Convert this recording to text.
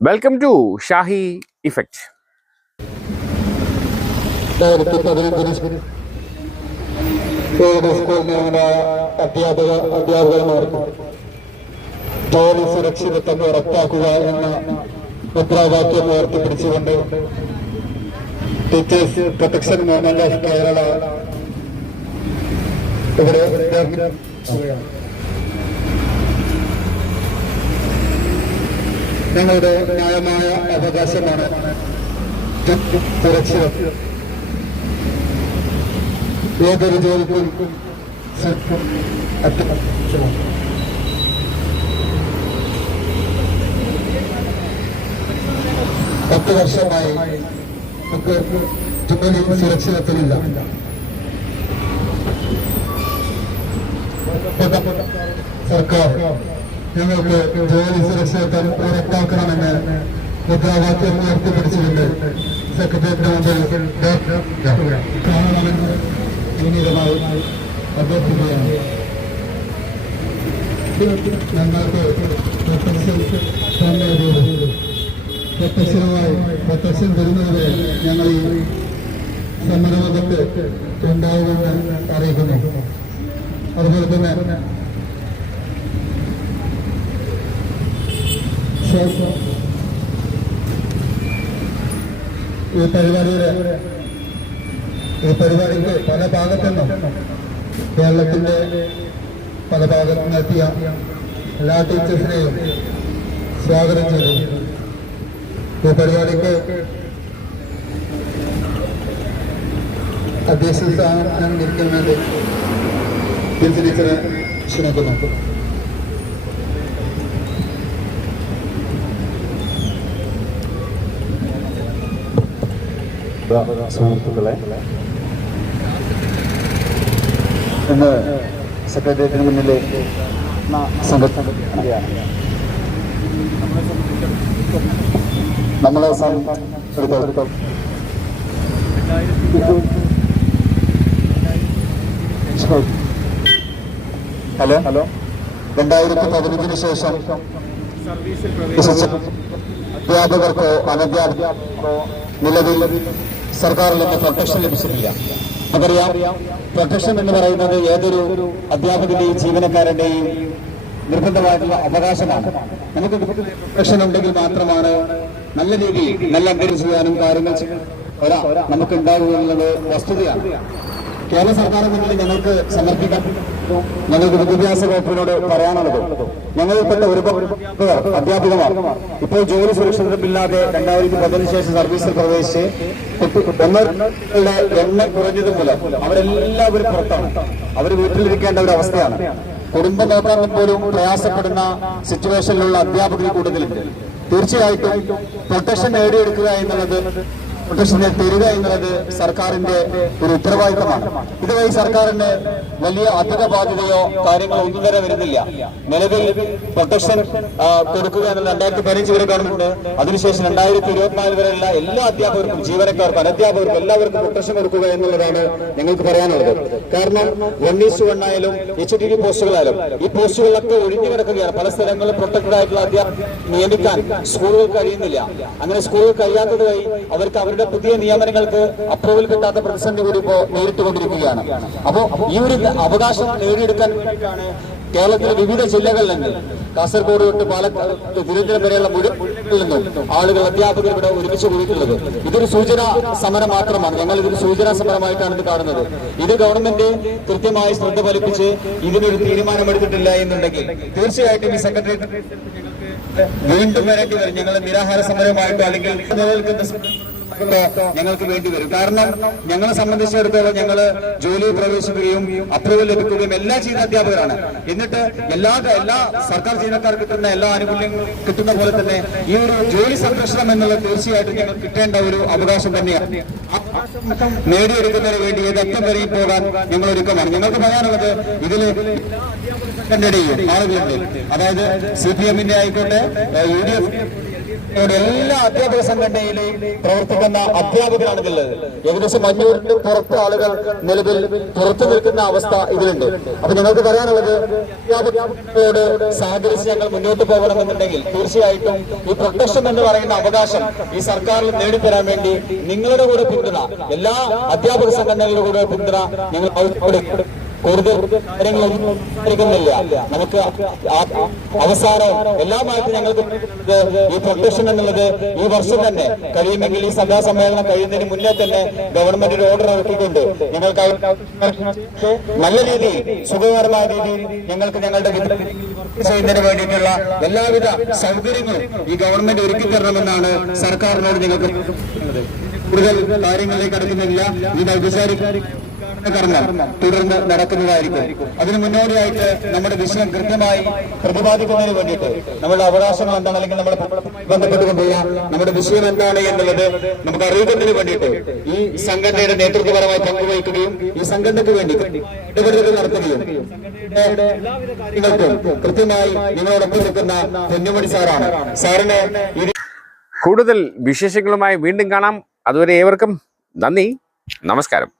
Welcome to Shahi effect രണ്ടായിരത്തി പതിനഞ്ചിന് ഏഴ് സ്കൂൾ നിയമന അധ്യാപക അധ്യാപകന്മാർക്ക് ജോലി സുരക്ഷിതത്വം ഉറപ്പാക്കുക എന്ന മുദ്രാവാക്യം ഉയർത്തിപ്പിടിച്ചുകൊണ്ട് teachers protection movement of Kerala ഇവിടെ ഞങ്ങളുടെ ന്യായമായ അവകാശമാണ്. സുരക്ഷിതത്വം ഏതൊരു ജോലിക്കും പത്ത് വർഷമായി നമുക്ക് ജോലി സുരക്ഷിതത്വമില്ല സർക്കാർ ഞങ്ങൾക്ക് ജോലി സുരക്ഷിതത്വം ഉറപ്പാക്കണമെന്ന് മുദ്രാവാക്യം ഉയർത്തിപ്പിടിച്ചിട്ടുണ്ട്. തന്നേതോട് പ്രത്യക്ഷമായി പ്രത്യക്ഷം വരുന്നതുവരെ ഞങ്ങൾ ഈ സമരമുഖത്ത് ഉണ്ടാവുമെന്ന് അറിയിക്കുന്നു. അതുപോലെ തന്നെ ശേഷം ഈ പരിപാടിയുടെ ഈ പരിപാടിക്ക് പല ഭാഗത്തുനിന്നും കേരളത്തിന്റെ പല ഭാഗത്തു നിന്നെത്തിയ എല്ലാ ടീച്ചേഴ്സിനെയും സ്വാഗതം ചെയ്തു. ഈ പരിപാടിക്ക് അധ്യക്ഷ സ്ഥാനം ഇരിക്കാൻ വേണ്ടി പ്രിൻസി ടീച്ചറെ ക്ഷണിക്കുന്നു. സുഹൃത്തുക്കളെ. ഇന്ന് സെക്രട്ടേറിയറ്റിന് മുന്നിലെ സംഘടനയാണ് നമ്മളെ ഹലോ? ഹലോ? രണ്ടായിരത്തി പതിനഞ്ചിന് ശേഷം അധ്യാപകർക്കോ അനധ്യാപകർക്കോ നിലവിൽ സർക്കാരിൽ നിന്ന് പ്രൊട്ടക്ഷൻ ലഭിച്ചിട്ടില്ല. നമുക്കറിയാം പ്രൊട്ടക്ഷൻ എന്ന് പറയുന്നത് ഏതൊരു അധ്യാപകന്റെയും ജീവനക്കാരന്റെയും നിർബന്ധമായിട്ടുള്ള അവകാശമാണ്. നമുക്ക് പ്രൊട്ടക്ഷൻ ഉണ്ടെങ്കിൽ മാത്രമാണ് നല്ല രീതിയിൽ നല്ല അന്തരീക്ഷം ചെയ്യാനും കാര്യങ്ങൾ നമുക്ക് ഉണ്ടാകുക എന്നുള്ളത് വസ്തുതയാണ്. കേരള സർക്കാരിന് മുന്നിൽ ഞങ്ങൾക്ക് സമർപ്പിക്കാം. ഞങ്ങൾക്ക് വിദ്യാഭ്യാസ വകുപ്പിനോട് പറയാനുള്ളത് ഞങ്ങളിൽപ്പെട്ട ഒരുപാട് അധ്യാപികമാർ. ഇപ്പോൾ ജോലി സുരക്ഷിതമില്ലാതെ രണ്ടായിരത്തി പതിനു ശേഷം സർവീസിൽ പ്രവേശിച്ച് ഒന്നരുടെ എണ്ണം കുറഞ്ഞത് മൂലം അവരെല്ലാവരും പുറത്താണ്. അവർ വീട്ടിലിരിക്കേണ്ട ഒരു അവസ്ഥയാണ്. കുടുംബം നോക്കാൻ പോലും പ്രയാസപ്പെടുന്ന സിറ്റുവേഷനിലുള്ള അധ്യാപകർ കൂടുതലുണ്ട്. തീർച്ചയായിട്ടും പ്രൊട്ടക്ഷൻ നേടിയെടുക്കുക എന്നുള്ളത് പ്രൊട്ടക്ഷനെ തരിക എന്നുള്ളത് സർക്കാരിന്റെ ഒരു ഉത്തരവാദിത്തമാണ്. ഇതുവഴി സർക്കാരിന് വലിയ അധിക ബാധ്യതയോ കാര്യങ്ങളോ ഒന്നും തന്നെ വരുന്നില്ല. നിലവിൽ പ്രൊട്ടക്ഷൻ കൊടുക്കുക എന്നുള്ള രണ്ടായിരത്തി പതിനഞ്ച് വരെ ഗവൺമെന്റ് അതിനുശേഷം രണ്ടായിരത്തി ഇരുപത്തിനാല് വരെയുള്ള എല്ലാ അധ്യാപകർക്കും ജീവനക്കാർക്കും അനധ്യാപകർക്കും എല്ലാവർക്കും പ്രൊട്ടക്ഷൻ കൊടുക്കുക എന്നുള്ളതാണ് ഞങ്ങൾക്ക് പറയാനുള്ളത്. കാരണം വൺ ഈസ് വൺ ആയാലും എച്ച് ഡി ഡി പോസ്റ്റുകളായാലും ഈ പോസ്റ്റുകളിലൊക്കെ ഒഴിഞ്ഞു കിടക്കുകയാണ്. പല സ്ഥലങ്ങളിലും പ്രൊട്ടക്റ്റഡ് ആയിട്ടുള്ള അധ്യാപകർ നിയമിക്കാൻ സ്കൂളുകൾ കഴിയുന്നില്ല. അങ്ങനെ സ്കൂളുകൾ കഴിയാത്തത് വഴി അവർക്ക് അവരുടെ പുതിയ നിയമനങ്ങൾക്ക് അപ്രൂവൽ കിട്ടാത്ത പ്രതിസന്ധി കൂടി ഇപ്പോൾ നേരിട്ടുകൊണ്ടിരിക്കുകയാണ്. അപ്പോൾ ഈ ഒരു അവകാശം നേടിയെടുക്കാൻ വേണ്ടിയിട്ടാണ് കേരളത്തിലെ വിവിധ ജില്ലകളിൽ നിന്ന് കാസർഗോഡ് തൊട്ട് പാലക്കാട് തിരുവനന്തപുരം വരെയുള്ള മുഴുവൻ നിന്നും ആളുകൾ അധ്യാപകർ ഇവിടെ ഒരുമിച്ച് കൂടിയിട്ടുള്ളത്. ഇതൊരു സൂചന സമരം മാത്രമാണ്. ഞങ്ങൾ ഇതൊരു സൂചനാ സമരമായിട്ടാണ് ഇത് കാണുന്നത്. ഇത് ഗവൺമെന്റ് കൃത്യമായി ശ്രദ്ധ ഫലിപ്പിച്ച് ഇതിനൊരു തീരുമാനമെടുത്തിട്ടില്ല എന്നുണ്ടെങ്കിൽ തീർച്ചയായിട്ടും ഈ സെക്രട്ടേറിയറ്റ് വീണ്ടും വരേണ്ടി വരും. ഞങ്ങൾ നിരാഹാര സമരമായിട്ടോ അല്ലെങ്കിൽ നിലനിൽക്കുന്ന ഞങ്ങൾക്ക് വേണ്ടി വരും. കാരണം ഞങ്ങളെ സംബന്ധിച്ചിടത്തോളം ഞങ്ങൾ ജോലിയിൽ പ്രവേശിക്കുകയും അപ്രൂവൽ ലഭിക്കുകയും എല്ലാം ചെയ്യുന്ന അധ്യാപകരാണ്. എന്നിട്ട് എല്ലാ എല്ലാ സർക്കാർ ജീവനക്കാർക്ക് കിട്ടുന്ന എല്ലാ ആനുകൂല്യങ്ങളും കിട്ടുന്ന പോലെ തന്നെ ഈ ഒരു ജോലി സംരക്ഷണം എന്നുള്ളത് തീർച്ചയായിട്ടും ഞങ്ങൾ കിട്ടേണ്ട ഒരു അവകാശം തന്നെയാണ്. നേടിയെടുക്കുന്നതിന് വേണ്ടി ഏതറ്റം വരെയും പോകാൻ ഞങ്ങൾ ഒരുക്കമാണ്. ഞങ്ങൾക്ക് പറയാനുള്ളത് ഇതിൽ ആളുകളുണ്ട് അതായത് സി പി എമ്മിന്റെ ആയിക്കോട്ടെ യു ഡി എഫ് എല്ലാ അധ്യാപക സംഘടനയിലെയും പ്രവർത്തിക്കുന്ന അധ്യാപകരാണ് ഏകദേശം അഞ്ഞൂറിന്റെ പുറത്ത് ആളുകൾ നിലവിൽ പുറത്തു നിൽക്കുന്ന അവസ്ഥ ഇതിലുണ്ട്. അപ്പൊ ഞങ്ങൾക്ക് പറയാനുള്ളത് അധ്യാപകരോട് സഹകരിച്ച് ഞങ്ങൾ മുന്നോട്ട് പോകണമെന്നുണ്ടെങ്കിൽ തീർച്ചയായിട്ടും ഈ പ്രൊട്ടക്ഷൻ എന്ന് പറയുന്ന അവകാശം ഈ സർക്കാരിൽ നേടിത്തരാൻ വേണ്ടി നിങ്ങളുടെ കൂടെ പിന്തുണ എല്ലാ അധ്യാപക സംഘടനകളുടെ കൂടെ പിന്തുണ ഞങ്ങൾ കൂടുതൽ കാര്യങ്ങളൊന്നും നമുക്ക് അവസാനം എല്ലാമായിട്ട് ഞങ്ങൾക്ക് ഈ പ്രൊട്ടക്ഷൻ എന്നുള്ളത് ഈ വർഷം തന്നെ കഴിയുമെങ്കിൽ ഈ സഭാ സമ്മേളനം കഴിയുന്നതിന് മുന്നേ തന്നെ ഗവൺമെന്റ് ഒരു ഓർഡർ ഇറക്കിക്കൊണ്ട് ഞങ്ങൾക്ക് നല്ല രീതിയിൽ സുഖകരമായ രീതിയിൽ ഞങ്ങൾക്ക് ഞങ്ങളുടെ ചെയ്യുന്നതിന് വേണ്ടിയിട്ടുള്ള എല്ലാവിധ സൗകര്യങ്ങളും ഈ ഗവൺമെന്റ് ഒരുക്കി തരണമെന്നാണ് സർക്കാരിനോട് ഞങ്ങൾക്ക് കൂടുതൽ കാര്യങ്ങളിലേക്ക് കടക്കുന്നില്ല ഇത് ഔപചാരിക കർമ്മം തുടർന്ന് നടക്കുന്നതായിരിക്കും. അതിന് മുന്നോടിയായിട്ട് നമ്മുടെ വിഷയം കൃത്യമായി പ്രതിപാദിക്കുന്നതിന് വേണ്ടിയിട്ട് നമ്മുടെ അവകാശങ്ങൾ എന്താണ് അല്ലെങ്കിൽ നമ്മുടെ ബന്ധപ്പെട്ടുകൊണ്ടുള്ള നമ്മുടെ വിഷയം എന്താണ് എന്നുള്ളത് നമുക്ക് അറിയിക്കുന്നതിന് വേണ്ടിയിട്ട് ഈ സംഘടനയുടെ നേതൃത്വപരമായി പങ്കുവഹിക്കുകയും ഈ സംഘടനയ്ക്ക് വേണ്ടി ഇടപെടലുകൾ നടത്തുകയും നിങ്ങൾക്കും കൃത്യമായി നിങ്ങളോടൊപ്പം നിൽക്കുന്ന പൊന്നുമണി സാറാണ്. സാറിന് കൂടുതൽ വിശേഷങ്ങളുമായി വീണ്ടും കാണാം. അതുവരെ ഏവർക്കും നന്ദി. നമസ്കാരം.